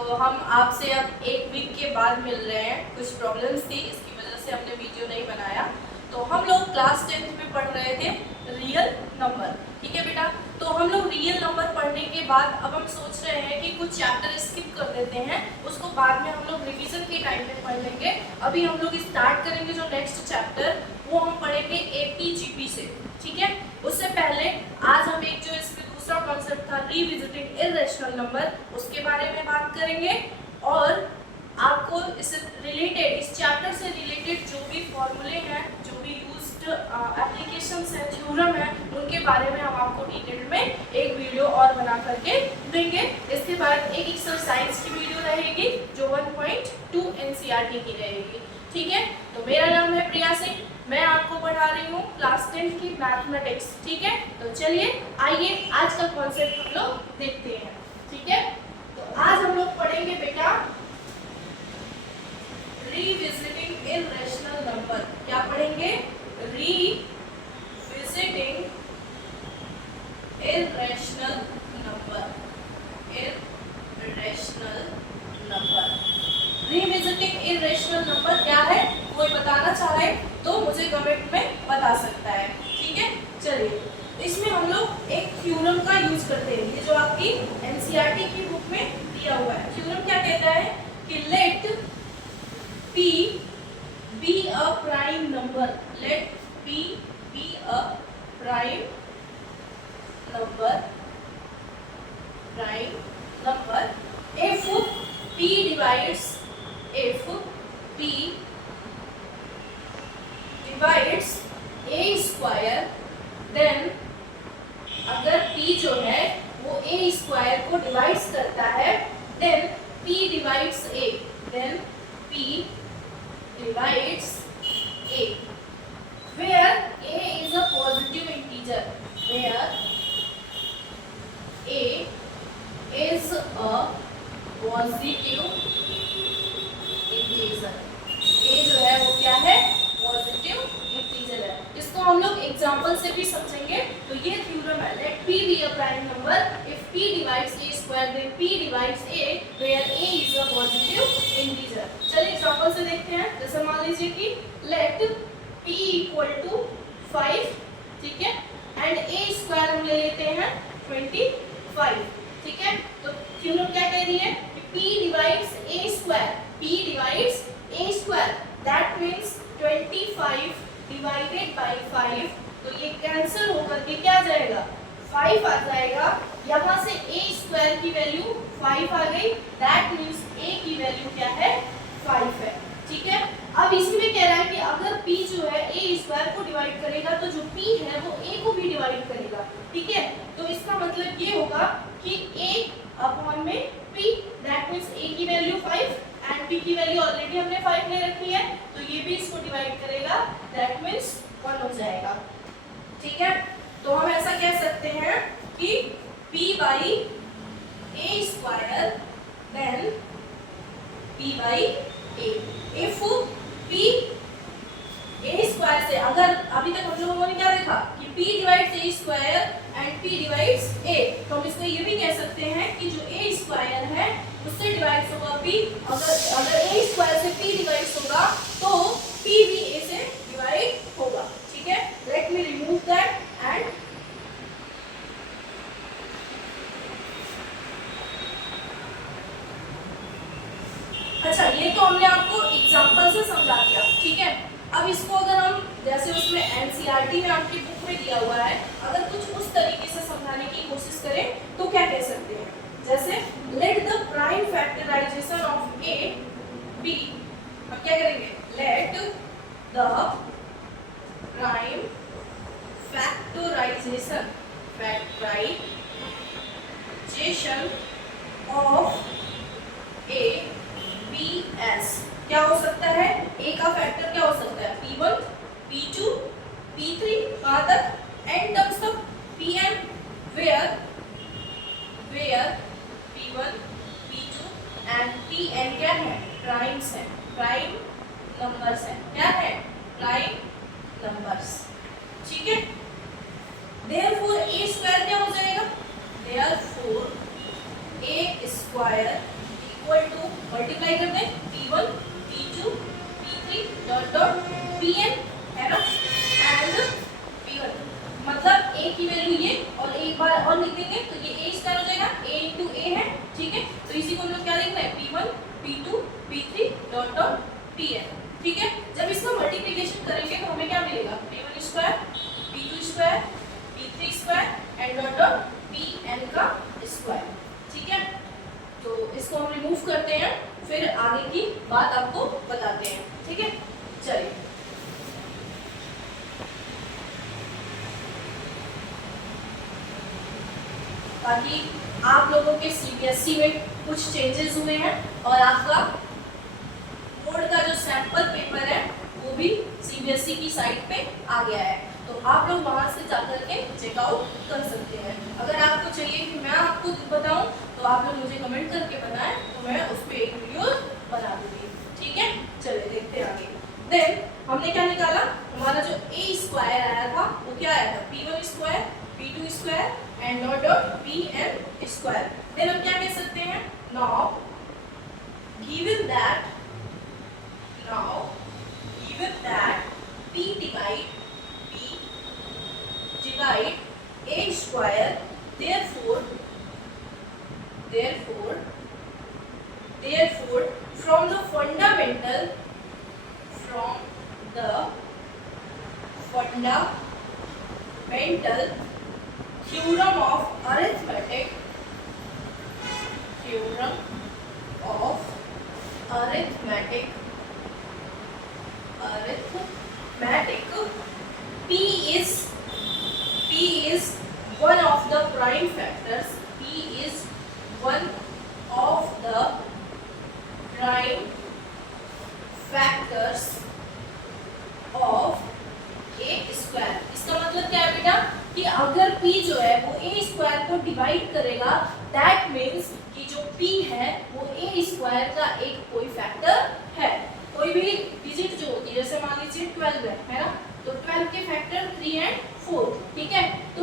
तो हम आपसे अब एक वीक के बाद मिल रहे हैं। कुछ प्रॉब्लम्स थी, इसकी वजह से हमने वीडियो नहीं बनाया। तो हम लोग क्लास 10th में पढ़ रहे थे रियल नंबर, ठीक है बेटा। तो हम लोग रियल नंबर पढ़ने के बाद अब हम सोच रहे हैं कि कुछ चैप्टर स्किप कर देते हैं, उसको बाद में हम लोग रिवीजन के टाइम पे पढ़ लेंगे। अभी हम लोग स्टार्ट करेंगे जो नेक्स्ट चैप्टर, वो हम पढ़ेंगे एपीजीपी से, ठीक है। उससे पहले आज हम एक जो इसमें दूसरा कॉन्सेप्ट था रीविजिटिंग इर्रेशनल नंबर, उसके बारे में बात करेंगे। और आपको इससे रिलेटेड, इस चैप्टर से रिलेटेड जो भी फॉर्मूले हैं, जो भी यूज्ड एप्लीकेशंस हैं, थ्योरम है, उनके बारे में हम आपको डिटेल में एक वीडियो और बना करके देंगे। इसके बाद एक एक्सरसाइज की वीडियो रहेगी जो 1.2 एनसीईआरटी की रहेगी, ठीक है। तो मेरा नाम है प्रिया सिंह, मैं आपको पढ़ा रही हूँ क्लास 10 की मैथमेटिक्स, ठीक है। तो चलिए आइए आज का कॉन्सेप्ट हम लोग देखते हैं, ठीक है। तो आज हम लोग पढ़ेंगे बेटा रिविजिटिंग इर्रेशनल नंबर। क्या पढ़ेंगे? Revisiting irrational number. Irrational number, revisiting irrational number क्या है? कोई बताना चाहे तो मुझे कमेंट में बता सकता है, ठीक है। चलिए, इसमें हम लोग एक थ्योरम का यूज करते हैं, ये जो आपकी एनसीईआरटी की बुक में दिया हुआ है। थ्योरम क्या कहता है कि late P be a prime number, let P be a prime number, if P divides A square, then अगर P जो है वो A square को डिवाइड्स करता है, then P divides A, then P divides A, where A is a positive integer, where A is a positive integer, A जो है वो क्या है? पॉजिटिव इंटीजर है। इसको हम लोग एग्जांपल से भी समझेंगे। तो ये थ्योरम है, late P be a prime number if P divides A square then P divides A where A is a positive integer। चलिए एग्जांपल से देखते हैं। जैसे मान लीजिए कि लेट P equal to 5, ठीक है, एंड A स्क्वायर हम ले लेते हैं 25, ठीक है। तो थ्योरम क्या कह रही है कि P divides A square, P divides A square, that means 25 divided by 5, तो ये कैंसिल होकर के क्या आ जाएगा? 5 आ जाएगा। यहाँ से A स्क्वायर की वैल्यू 5 आ गई, दैट मीन्स A की वैल्यू क्या है? 5 है, ठीक है। अब इसमें कह रहा है कि अगर P जो है A स्क्वायर को डिवाइड करेगा तो जो P है वो A को भी डिवाइड करेगा, ठीक है। तो इसका मतलब ये होगा कि A अपॉन में P, दैट मीन्स A की वैल्यू 5 एंड P की वैल्यू ऑलरेडी हमने 5 ले रखी है, तो ये भी इसको डिवाइड करेगा, दैट मीन्स 1 हो जाएगा, ठीक है। तो हम ऐसा कह सकते हैं कि P by A square then P by A, if P A square से, अगर अभी तक हम लोगों ने क्या देखा कि P divides A square and P divides A, तो हम इसको ये भी कह सकते हैं कि जो A स्क्वायर है उससे डिवाइड्स होगा P। अगर A स्क्वायर से P डिवाइड्स होगा तो P भी A से डिवाइड होगा, ठीक है। Let me remove that and अच्छा, ये तो हमने आपको एग्जांपल से समझा दिया, ठीक है। अब इसको अगर हम, जैसे उसमें एनसीईआरटी में आपकी बुक में दिया हुआ है, अगर कुछ उस तरीके से समझाने की कोशिश करें तो क्या कह सकते हैं? जैसे let the prime factorisation of A B, अब क्या करेंगे? Let the prime factorisation of A B s, क्या हो सकता है? A का फैक्टर क्या हो सकता है? P1, P2, P3, कहाँ तक? n टर्म्स तक, Pn, where P1, P2 and Pn क्या है? प्राइम्स है, प्राइम नंबर्स है। क्या है? प्राइम नंबर्स, ठीक है। Therefore A स्क्वायर क्या हो जाएगा? Therefore A स्क्वायर मल्टीप्लाई कर दें P1 P2 P3 dot dot Pn है ना एंड P1, मतलब a की वैल्यू ये और एक बार और लिख देंगे तो ये a स्क्वायर हो जाएगा, a इंटू a है, ठीक है। तो इसी को हम लोग क्या लिख रहे हैं P1 P2 P3 dot dot Pn, ठीक है। जब इसका मल्टीप्लिकेशन करेंगे तो हमें क्या मिलेगा P1 square P2 square P3 square and dot dot Pn का स्क्वायर, ठीक है। तो इसको हम रिमूव करते हैं, फिर आगे की बात आपको बताते हैं, ठीक है। चलिए ताकि आप लोगों के सीबीएसई में कुछ चेंजेस हुए हैं और आपका बोर्ड का जो सैंपल पेपर है वो भी सीबीएसई की साइट पे आ गया है, तो आप लोग वहां से जाकर के चेकआउट कर सकते हैं। अगर आपको चाहिए कि मैं आपको बताऊं तो आप लोग मुझे कमेंट करके बताएं, तो मैं उस पर एक वीडियो बना दूंगी, ठीक है। चलिए देखते हैं आगे। देन हमने क्या निकाला, हमारा जो a स्क्वायर आया था वो क्या आया था P1 square P2 square and dot dot Pn square. Then हम क्या कह सकते हैं, now given that P divide a square, therefore from the fundamental theorem of arithmetic P is one of the prime factors. P is one of the prime factors of a square. इसका मतलब क्या है बेटा कि अगर P जो है वो a स्क्वायर को डिवाइड करेगा, दैट मीन्स कि जो P है वो a स्क्वायर का एक कोई फैक्टर है। कोई भी डिजिट जो होती है, जैसे मान लीजिए 12 है ना, तो 12 के फैक्टर 3 एंड 4, ठीक है। तो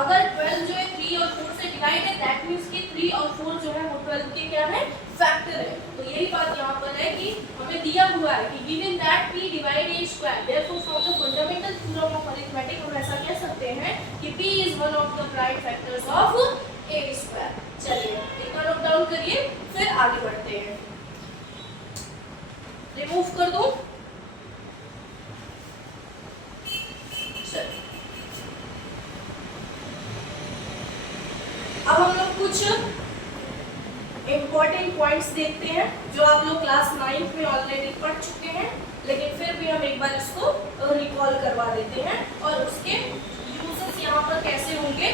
अगर 12 जो है 3 और 4 से डिवाइड है, दैट मींस कि 3 और 4 जो है वो 12 के क्या है फैक्टर है। तो यही बात यहाँ पर है कि हमें दिया हुआ है कि given that P divide a square, therefore from the fundamental theorem of arithmetic हम ऐसा कह सकते हैं कि P is one of the prime factors of a square. चलिए एक बार नोट डाउन करिए, फिर आगे बढ़ते हैं। रिमूव कर दूं, अब हम लोग कुछ इंपॉर्टेंट पॉइंट्स देखते हैं जो आप लोग क्लास 9 में ऑलरेडी पढ़ चुके हैं, लेकिन फिर भी हम एक बार इसको रिकॉल करवा देते हैं और उसके यूजेस यहाँ पर कैसे होंगे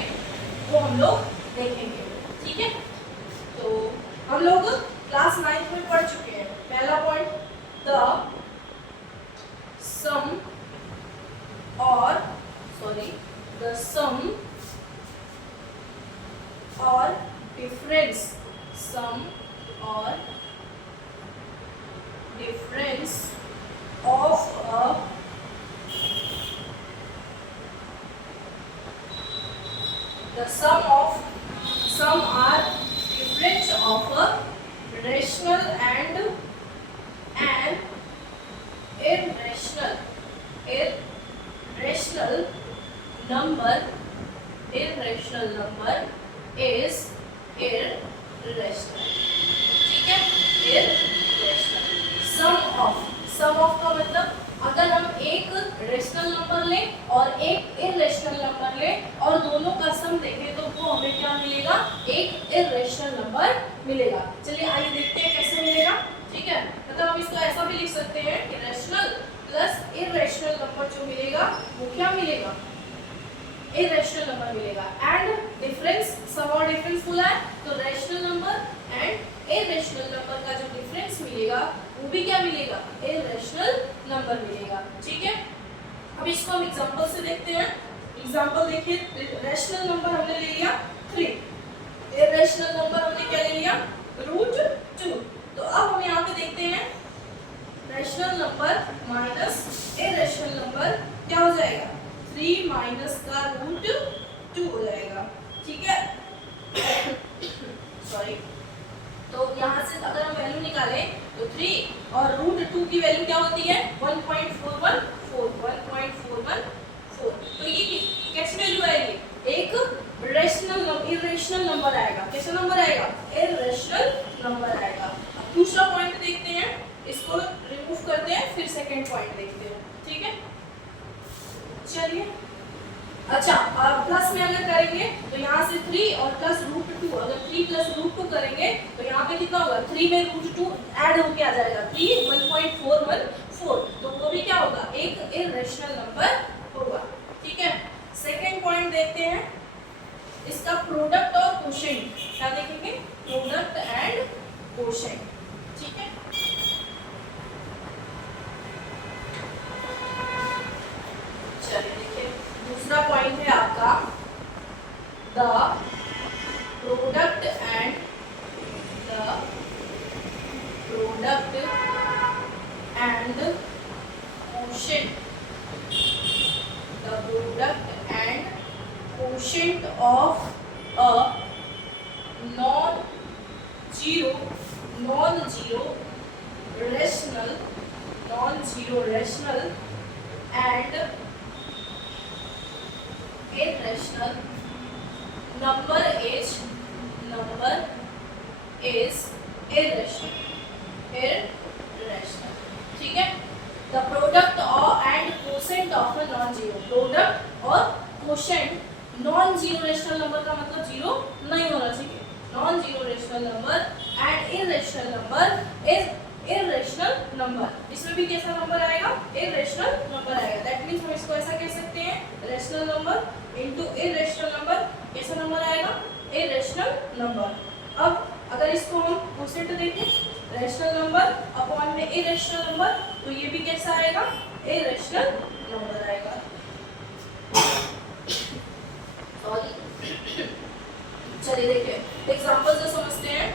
वो हम लोग देखेंगे, ठीक है। तो हम लोग क्लास 9 में पढ़ चुके हैं। पहला पॉइंट, द सम और difference of a some are difference of a rational and irrational number is irrational, ठीक है। irrational सम ऑफ का मतलब अगर हम एक रेशनल नंबर लें और एक इरेशनल नंबर लें और दोनों का सम देखें तो वो हमें क्या मिलेगा, एक इरेशनल नंबर मिलेगा। चलिए आइए देखते हैं कैसे मिलेगा, ठीक है। मतलब हम इसको ऐसा भी लिख सकते हैं कि रेशनल प्लस इरेशनल नंबर जो मिलेगा वो क्या मिलेगा, इरेशनल नंबर मिलेगा। एंड डिफरेंस, सम और डिफरेंस बोला है तो rational number and irrational number का जो डिफरेंस मिलेगा वो भी क्या मिलेगा, इरेशनल नंबर मिलेगा, ठीक है। अब इसको हम एग्जांपल से देखते हैं। एग्जांपल देखिए, रेशनल नंबर हमने ले लिया 3, इरेशनल नंबर हमने क्या ले लिया √2। तो अब हम यहाँ पे देखते हैं rational number minus irrational number क्या हो जाएगा, 3 माइनस का √2 हो जाएगा, ठीक है। सॉरी, तो यहाँ से अगर हम वैल्यू निकालें तो 3 और √2 की वैल्यू क्या होती है 1.414 तो ये कैसी वैल्यू आएगी एक इरेशनल नंबर आएगा। कैसा नंबर आएगा इरेशनल नंबर आएगा। अब दूसरा पॉइंट देखते हैं, इसको रिमूव करते हैं फिर सेकंड पॉइंट देखते हैं। ठीक है चलिए अच्छा प्लस में अगर करेंगे तो यहाँ से 3 और प्लस √2 अगर 3 प्लस √2 करेंगे तो यहाँ पे कितना होगा 3 में √2 ऐड होके आ जाएगा 3 1.414 तो वो भी क्या होगा एक इरेशनल नंबर होगा। ठीक है सेकंड पॉइंट देखते हैं, इसका प्रोडक्ट और कोशेंट क्या देखेंगे प्रोडक्ट एंड कोशेंट। ठीक है चलिए देखिए दूसरा पॉइंट है आपका the product and quotient of a non-zero rational and irrational number is irrational। ठीक है the product and quotient of a non-zero product और quotient non zero rational number का मतलब जीरो नहीं होना चाहिए non zero rational number and irrational number is irrational number. इसमें भी कैसा नंबर आएगा इरेशनल नंबर आएगा। दैट मींस हम इसको ऐसा कह सकते हैं rational number into irrational number. कैसा नंबर आएगा इरेशनल नंबर। अब अगर इसको हम क्वोशेंट देखें रेशनल नंबर अपॉन में इरेशनल नंबर तो ये भी कैसा आएगा इरेशनल नंबर आएगा। चलिए देखिए एग्जांपल से समझते हैं।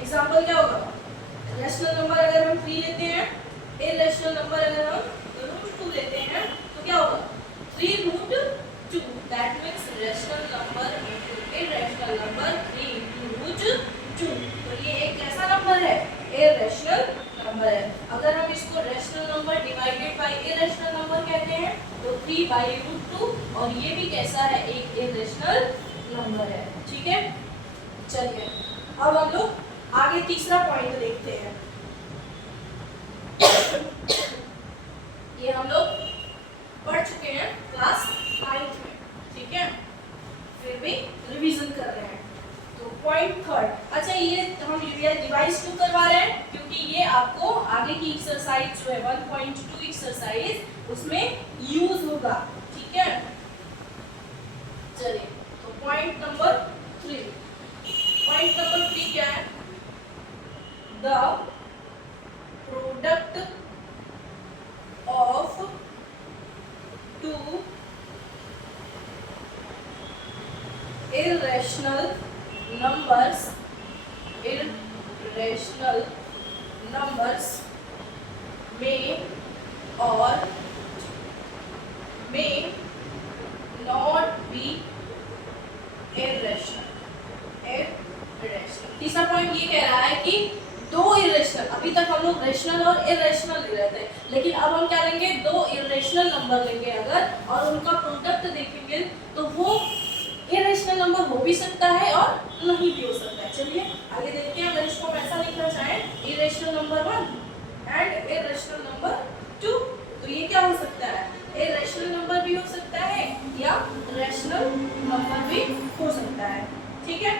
एग्जांपल क्या होगा रेशनल नंबर अगर हम 3 लेते हैं इरेशनल नंबर अगर हम √2 लेते हैं तो क्या होगा 3√2 that means rational number into irrational number 3 √2 तो ये एक कैसा नंबर है इरेशनल नंबर है। अगर हम इसको rational number divided by irrational number कहते हैं तो 3/√2 और ये भी कैसा है एक इरेशनल नंबर है। ठीक है चलिए अब हम लोग आगे तीसरा पॉइंट देखते हैं। ये हम लोग पढ़ चुके हैं क्लास 9 में। ठीक है फिर भी रिवीजन कर रहे हैं। तो पॉइंट थर्ड अच्छा ये हम रिवाइज क्यों करवा रहे हैं क्योंकि ये आपको आगे की एक्सरसाइज जो है 1.2 एक्सरसाइज उसमें यूज होगा। ठीक है चलिए तो पॉइंट नंबर 3 क्या है the product of two irrational numbers may or may not be irrational। तीसरा पॉइंट ये कह रहा है कि दो इरेशनल अभी तक हम लोग रेशनल और इरेशनल ले रहे थे लेकिन अब हम क्या लेंगे दो इरेशनल नंबर लेंगे अगर और उनका प्रोडक्ट देखेंगे तो वो इरेशनल नंबर हो भी सकता है और नहीं भी हो सकता है। चलिए आगे देखते हैं। अगर इसको हम ऐसा लिखना चाहें irrational number 1 and irrational number 2 तो ये क्या हो सकता है इरेशनल नंबर भी हो सकता है या रेशनल नंबर भी हो सकता है। ठीक है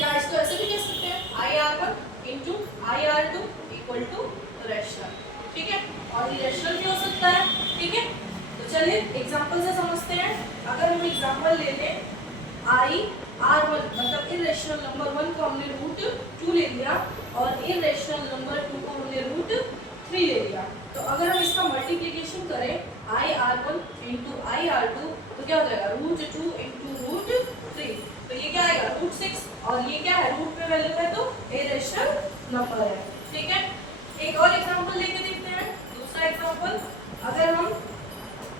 या इसको ऐसे भी कह सकते हैं IR1 × IR2 = रेशनल। ठीक है और इरेशनल भी हो सकता है। ठीक है तो चलिए एग्जांपल से समझते हैं। अगर हम एग्जांपल ले लें IR1 मतलब इरेशनल नंबर 1 को हमने √2 ले लिया और इरेशनल नंबर 2 को हमने √3 ले लिया तो अगर हम इसका मल्टीप्लिकेशन करें IR1 × IR2 तो क्या हो जाएगा √2 × √3 तो ये क्या आएगा √6 और ये क्या है रूट में वैल्यू है तो इरेशनल नंबर है। ठीक है एक और एग्जांपल लेके देखते हैं। दूसरा एग्जांपल अगर हम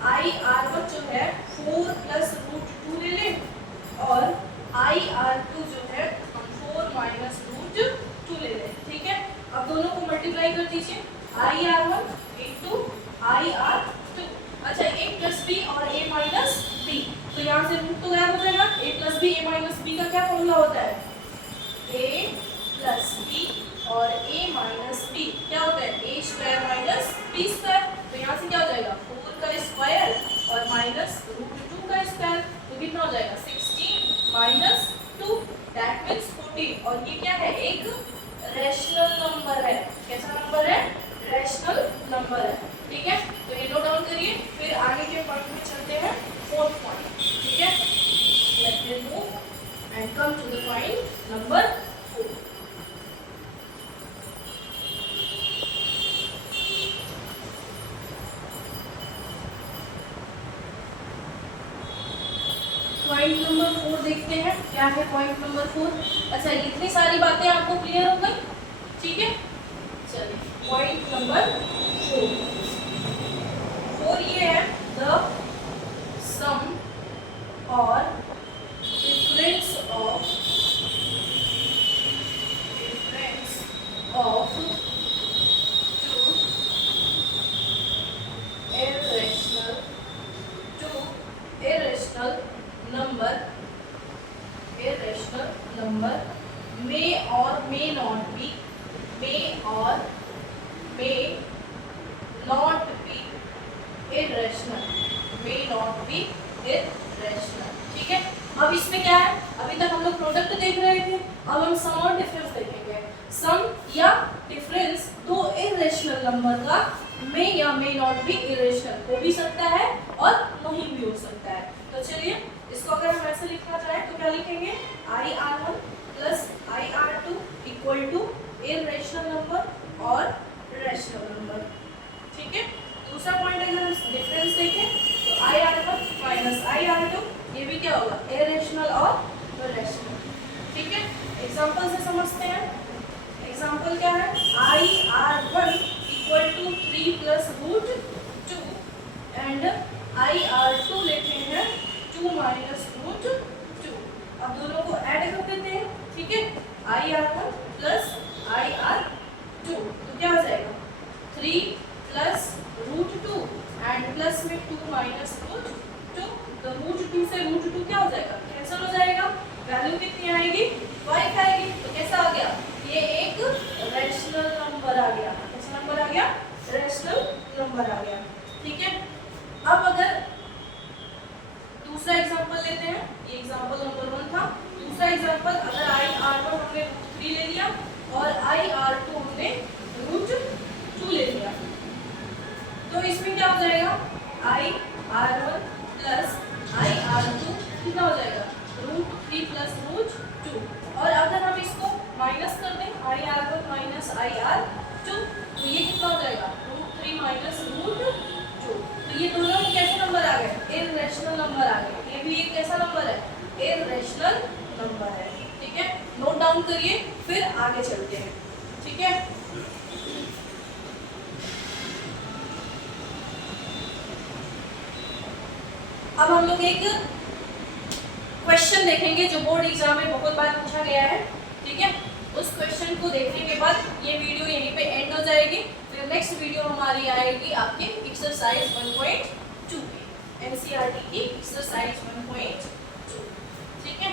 IR1 जो है 4 + √2 ले लें और IR2 जो है हम 4 - √2 ले लें यहाँ से रूट तो गायब हो जाएगा, a plus b, a minus b का क्या फॉर्मूला होता है, a प्लस बी और a माइनस बी क्या होता है, a square minus b square. तो यहाँ से क्या हो जाएगा 4 का स्क्वायर और माइनस रूट 2 का स्क्वायर, तो कितना हो जाएगा 16 माइनस 2 दैट मीन्स 14। और ये क्या है, एक रैशनल नंबर है। कैसा नंबर है, रैशनल नंबर है। ठीक है, तो ये नोट डाउन करिए। फिर आगे के पॉइंट में चलते हैं, फोर्थ पॉइंट। ठीक है, let me move and come to the point number 4। Point number 4 देखते हैं, क्या है पॉइंट नंबर 4। अच्छा, इतनी सारी बातें आपको क्लियर हो गई। ठीक है, चलिए पॉइंट नंबर 4 ये है, द सम और difference of irrational number may or may not be irrational। ठीक है, अब इसमें क्या है, अभी तक हम लोग प्रोडक्ट देख रहे थे, अब हम सम और डिफरेंस देखेंगे। सम या डिफरेंस दो इरेशनल नंबर का मे या मे नॉट बी इरेशनल हो भी सकता है और नहीं भी हो सकता है। तो चलिए इसको अगर हम ऐसे लिखना चाहें तो क्या लिखेंगे, IR1 plus IR2 equal to irrational number और रैशनल नंबर। ठीक है, दूसरा पॉइंट अगर हम डिफरेंस देखें तो IR1 माइनस IR2, ये भी क्या होगा, इरेशनल और रैशनल। ठीक है, एग्जांपल से समझते हैं। एग्जांपल क्या है, IR1 equal to 3 plus root 2 and IR2 लेते हैं 2 माइनस रूट 2। अब दोनों को ऐड कर देते हैं। ठीक है, IR1 प्लस IR2 तो क्या हो जाएगा 3 प्लस रूट 2 एंड प्लस में 2 माइनस रूट 2। तो रूट 2 से रूट 2 क्या हो जाएगा, कैंसिल हो जाएगा। वैल्यू कितनी आएगी, 5 आएगी। तो कैसा आ गया, ये एक रैशनल नंबर आ गया। कैसा नंबर आ गया, रैशनल नंबर आ गया। ठीक है, अब अगर दूसरा एग्जांपल लेते हैं, ये एग्जांपल नंबर 1 था। दूसरा एग्जांपल, अगर IR1 हमने रूट 3 ले लिया और IR2 हमने रूट 2 ले लिया, तो इसमें क्या हो जाएगा, IR1 प्लस IR2 कितना हो जाएगा, रूट 3 प्लस रूट 2। और अगर हम इसको माइनस कर दें, IR1 माइनस IR2, तो ये कितना हो जाएगा, रूट 3 माइनस रूट 2। तो ये दोनों कैसे नंबर आ गए, इरेशनल नंबर आ गए। ये भी एक कैसा नंबर है, इरेशनल नंबर है। ठीक है, नोट डाउन करिए, फिर आगे चलते हैं। ठीक है, अब हम लोग एक क्वेश्चन देखेंगे जो बोर्ड एग्जाम में बहुत बार पूछा गया है। ठीक है, उस क्वेश्चन को देखने के बाद ये वीडियो यहीं पे एंड हो जाएगी। फिर नेक्स्ट वीडियो हमारी आएगी आपके एक्सरसाइज 1.2 पे, एनसीईआरटी की एक्सरसाइज 1.2। ठीक है,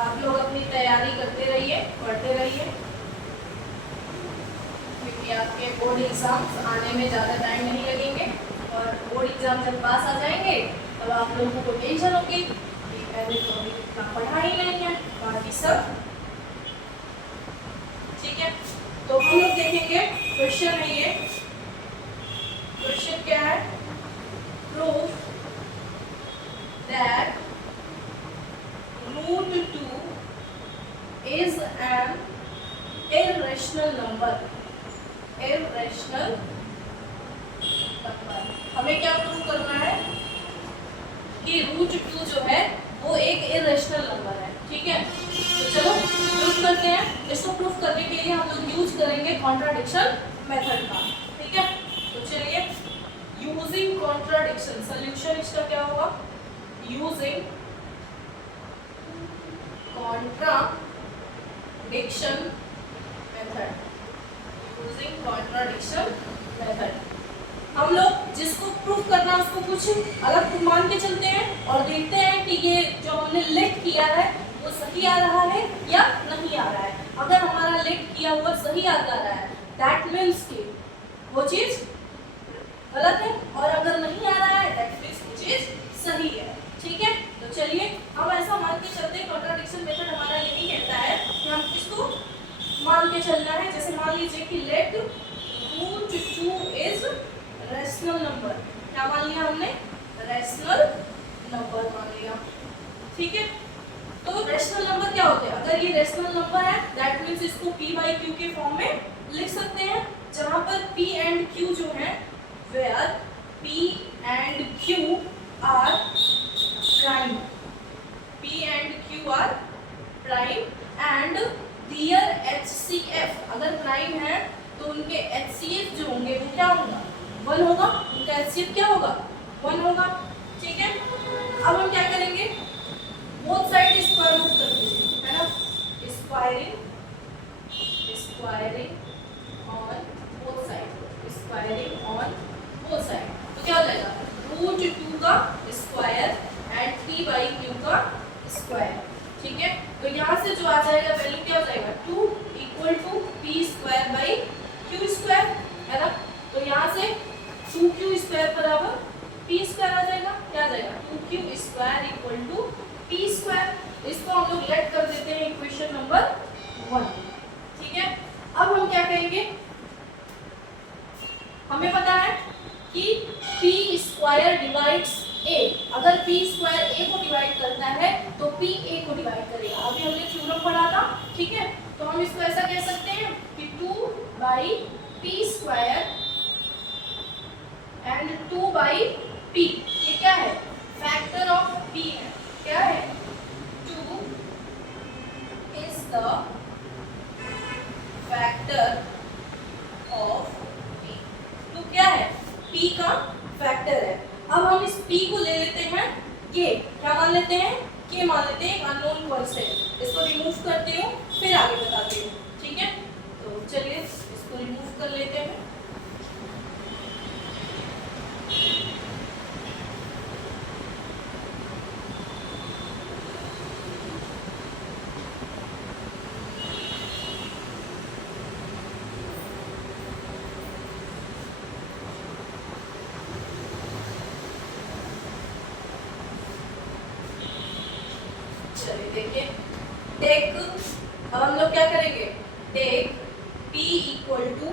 आप लोग अपनी तैयारी करते रहिए, पढ़ते रहिए, क्योंकि आपके बोर्ड एग्जाम्स आने में ज़्यादा टाइम नहीं लगेंगे। और बोर्ड एग्जाम जब पास आ जाएंगे तब आप लोगों को टेंशन होगी कि पहले तो अभी इतना पढ़ा ही नहीं है, बाकी सब ठीक है। तो हम लोग देखेंगे क्वेश्चन है ये। क्वेश्चन क्या है, proof that root 2 is an irrational number। irrational number, हमें क्या प्रूव करना है कि रूट 2 जो है वो एक irrational नंबर है। ठीक है, तो चलो प्रूफ करते हैं। इसको प्रूफ करने के लिए हम लोग यूज करेंगे कॉन्ट्राडिक्शन मेथड का। ठीक है, तो चलिए यूजिंग कॉन्ट्राडिक्शन, सोल्यूशन इसका क्या होगा, using contradiction contradiction method, using contradiction method। हम लोग जिसको प्रूफ करना है उसको कुछ अलग मान के चलते हैं और देखते हैं कि ये जो हमने लेट किया है वो सही आ रहा है या नहीं आ रहा है। अगर हमारा लेट किया हुआ सही आ रहा है दैट मीन्स कि वो चीज गलत है, और अगर नहीं आ रहा है दैट मीन्स वो चीज सही है। ठीक है, तो चलिए हम ऐसा मान के चलते हैं। कॉन्ट्राडिक्शन मेथड हमारा यही कहता है कि हम किसको मान के चलना है। जैसे मान लीजिए कि let root 2 is rational number. क्या मान लिया हमने? रैशनल नंबर मान लिया। ठीक है, तो रैशनल नंबर क्या होते हैं? अगर ये रैशनल नंबर है दैट मींस इसको p बाई q के फॉर्म में लिख सकते हैं, जहां पर p एंड q जो है where p and q are prime, p and q are prime and their HCF अगर प्राइम है तो उनके HCF जो होंगे वो क्या होगा? 1 होगा। उनका HCF क्या होगा? 1 होगा। ठीक है, अब हम क्या करेंगे? बोथ साइड स्क्वायर रूट कर दीजिए, है ना? Squaring on both side, squaring on both side. तो क्या हो जाएगा? रूट 2 का square and p by q का स्क्वायर। ठीक है, तो यहाँ से जो आ जाएगा वैल्यू क्या हो जाएगा? 2 equal to p square by q square, है ना? तो यहाँ से 2q स्क्वायर बराबर p स्क्वायर आ जाएगा। क्या आ जाएगा? 2q square equal to p square. इसको हम लोग लेट कर देते हैं इक्वेशन नंबर 1। ठीक है, अब हम क्या करेंगे? हमें पता है कि p स्क्वायर डिवाइड्स a। अगर p स्क्वायर a को डिवाइड करता है तो p a को डिवाइड करेगा। अभी हमने थ्योरम पढ़ा था। ठीक है, तो हम इसको ऐसा कह सकते हैं कि 2 by p square and 2 by p। ये क्या है? फैक्टर ऑफ p है। क्या है? 2 is the factor of p। 2 क्या है? p का फैक्टर है। अब हम इस p को ले लेते हैं k। क्या मान लेते हैं? k मान लेते हैं, एक अननोन कांस्टेंट। इसको रिमूव करती हूँ फिर आगे बताती हूँ। ठीक है, तो चलिए इसको रिमूव कर लेते हैं। देखिए टेक, अब हम लोग क्या करेंगे? Take p equal to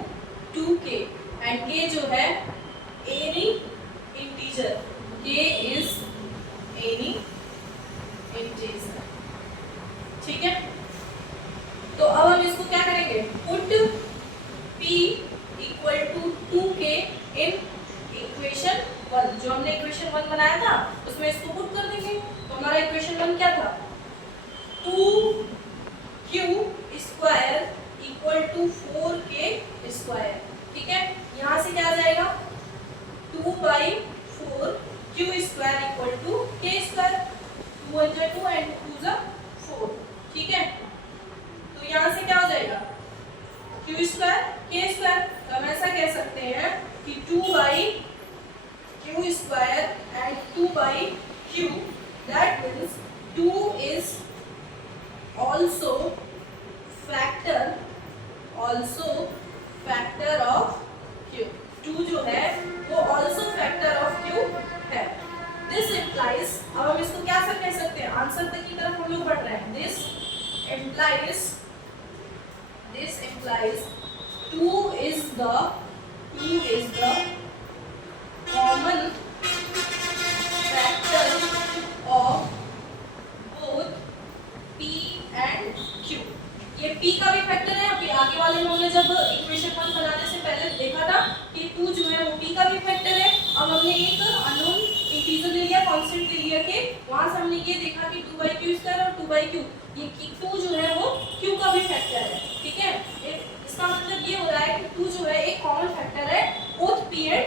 2k and k जो है any integer, k is any integer. ठीक है, तो अब हम इसको क्या करेंगे? Put p equal to 2k in equation 1। जो हमने इक्वेशन 1 बनाया था उसमें इसको पुट कर देंगे। तो हमारा इक्वेशन 1 क्या था? 2q square equal to 4k square. ठीक है, यहाँ से क्या आ जाएगा? 2 by 4 q square equal to k square. 2 1 जा 2 एंड 2 जा 4। ठीक है, तो यहाँ से क्या हो जाएगा? q square k square. तो हम ऐसा कह सकते हैं कि 2 by q square and 2 by q, that means 2 is also factor of q। 2 जो है वो also factor of q है। This implies, अब हम इसको क्या कह सकते हैं? आंसर तक की तरफ हम लोग बढ़ रहे हैं। This implies 2 is the common factor of both p and q। ये p का भी फैक्टर है। अभी आगे वाले में हमने जब इक्वेशन 1 बनाने से पहले देखा था कि 2 जो है वो p का भी फैक्टर है। अब हमने एक अननोन इंटीजर ले लिया, कांस्टेंट ले लिया के वहां से हमने ये देखा कि 2 बाई क्यू स्क्वायर और 2 बाई क्यू, ये 2 जो है वो q का भी फैक्टर है। ठीक है, इसका मतलब ये हो रहा है कि 2 जो है एक कॉमन फैक्टर है बोथ p एंड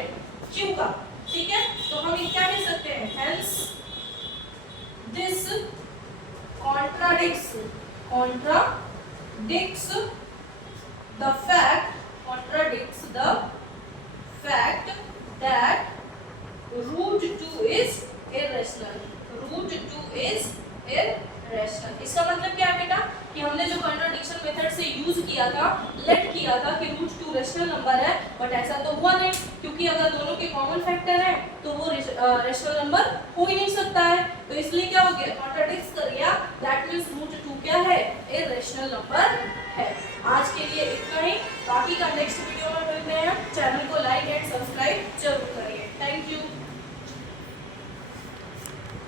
q का। ठीक है, तो हम क्या कह सकते हैं? Hence this contradicts contradicts the fact that root 2 is irrational. root 2 is irrational. इसका मतलब क्या है बेटा कि हमने जो कंट्राडिक्शन मेथड से यूज किया था, लेट किया था कि रूट 2 रेशनल नंबर है, बट ऐसा तो हुआ नहीं, क्योंकि अगर दोनों के कॉमन फैक्टर है तो वो रेशनल नंबर हो ही नहीं सकता है। तो इसलिए क्या हो गया,